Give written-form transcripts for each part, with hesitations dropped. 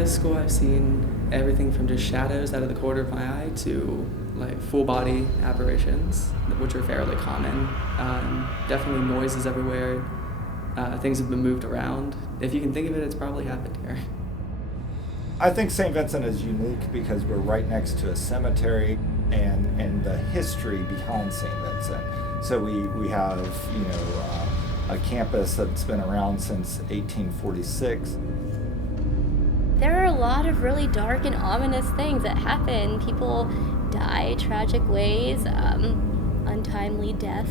this school I've seen everything from just shadows out of the corner of my eye to like full body apparitions, which are fairly common. Definitely noises everywhere. Things have been moved around. If you can think of it, it's probably happened here. I think St. Vincent is unique because we're right next to a cemetery and the history behind St. Vincent. So we have, a campus that's been around since 1846. There are a lot of really dark and ominous things that happen. People die tragic ways, untimely deaths.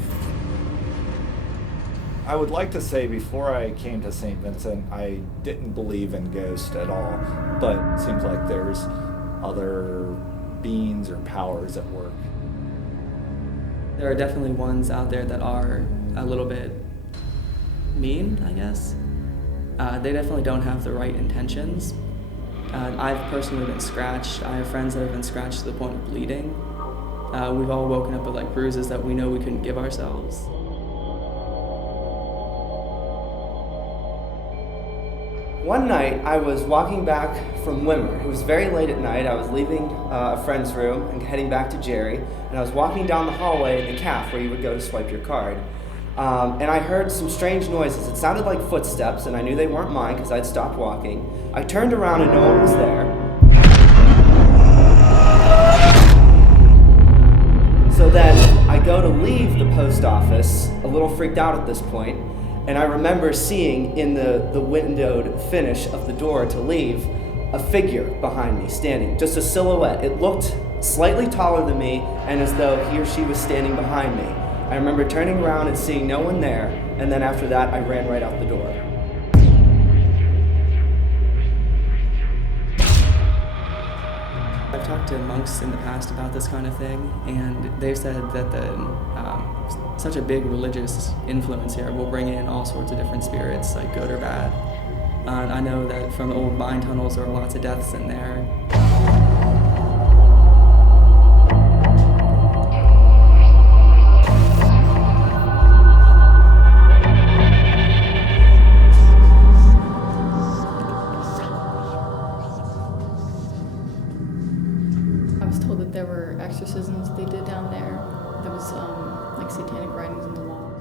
I would like to say before I came to St. Vincent, I didn't believe in ghosts at all, but it seems like there's other beings or powers at work. There are definitely ones out there that are a little bit mean, I guess. They definitely don't have the right intentions. I've personally been scratched. I have friends that have been scratched to the point of bleeding. We've all woken up with like bruises that we know we couldn't give ourselves. One night, I was walking back from Wimmer. It was very late at night. I was leaving a friend's room and heading back to Jerry, and I was walking down the hallway in the caf where you would go to swipe your card. And I heard some strange noises. It sounded like footsteps, and I knew they weren't mine because I'd stopped walking. I turned around and no one was there. So then I go to leave the post office, a little freaked out at this point, and I remember seeing in the windowed finish of the door to leave a figure behind me standing, just a silhouette. It looked slightly taller than me and as though he or she was standing behind me. I remember turning around and seeing no one there, and then after that I ran right out the door. I've talked to monks in the past about this kind of thing, and they've said that such a big religious influence here will bring in all sorts of different spirits, like good or bad. And I know that from the old mine tunnels there are lots of deaths in there. I was told that there were exorcisms they did down there. There was like satanic writings on the wall.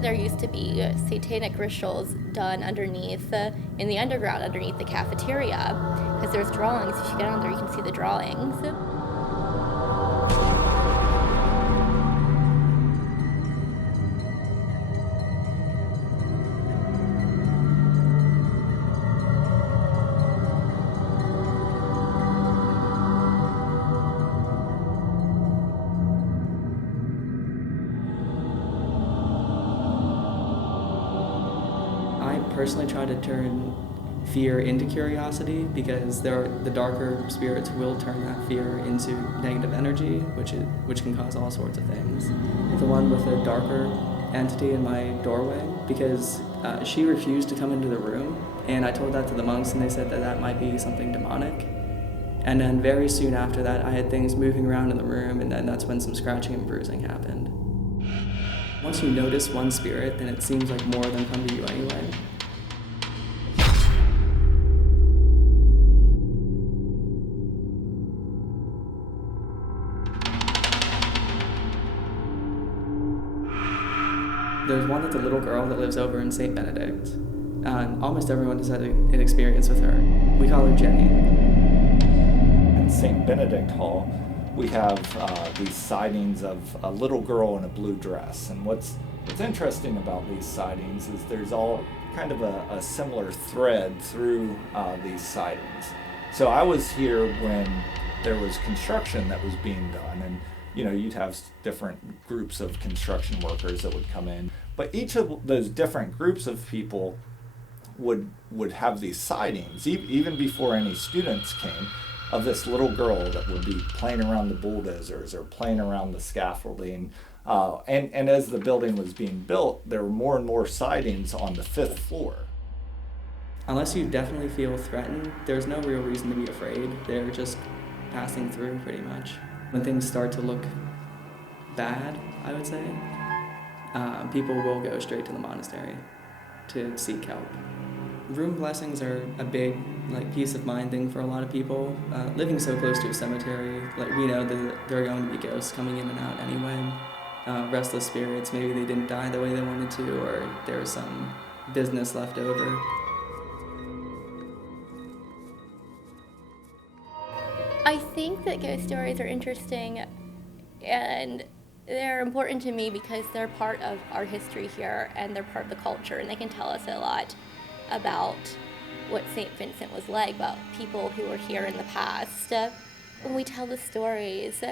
There used to be satanic rituals done underneath, in the underground, underneath the cafeteria, because there's drawings. If you get on there, you can see the drawings. I personally try to turn fear into curiosity because the darker spirits will turn that fear into negative energy, which can cause all sorts of things. The one with the darker entity in my doorway, because she refused to come into the room, and I told that to the monks, and they said that might be something demonic. And then very soon after that, I had things moving around in the room, and then that's when some scratching and bruising happened. Once you notice one spirit, then it seems like more of them come to you anyway. There's one that's a little girl that lives over in St. Benedict. Almost everyone has had an experience with her. We call her Jenny. In St. Benedict Hall, we have these sightings of a little girl in a blue dress. And what's interesting about these sightings is there's all kind of a similar thread through these sightings. So I was here when there was construction that was being done, and you'd have different groups of construction workers that would come in. But each of those different groups of people would have these sightings, even before any students came, of this little girl that would be playing around the bulldozers or playing around the scaffolding. And as the building was being built, there were more and more sightings on the 5th floor. Unless you definitely feel threatened, there's no real reason to be afraid. They're just passing through pretty much. When things start to look bad, I would say, people will go straight to the monastery to seek help. Room blessings are a big, peace of mind thing for a lot of people. Living so close to a cemetery, we know that there are going to be ghosts coming in and out anyway. Restless spirits, maybe they didn't die the way they wanted to, or there was some business left over. I think that ghost stories are interesting, and they're important to me because they're part of our history here, and they're part of the culture, and they can tell us a lot about what St. Vincent was like, about people who were here in the past. When we tell the stories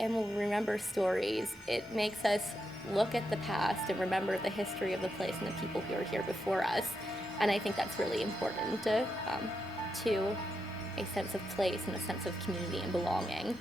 and we'll remember stories, it makes us look at the past and remember the history of the place and the people who were here before us. And I think that's really important to a sense of place and a sense of community and belonging.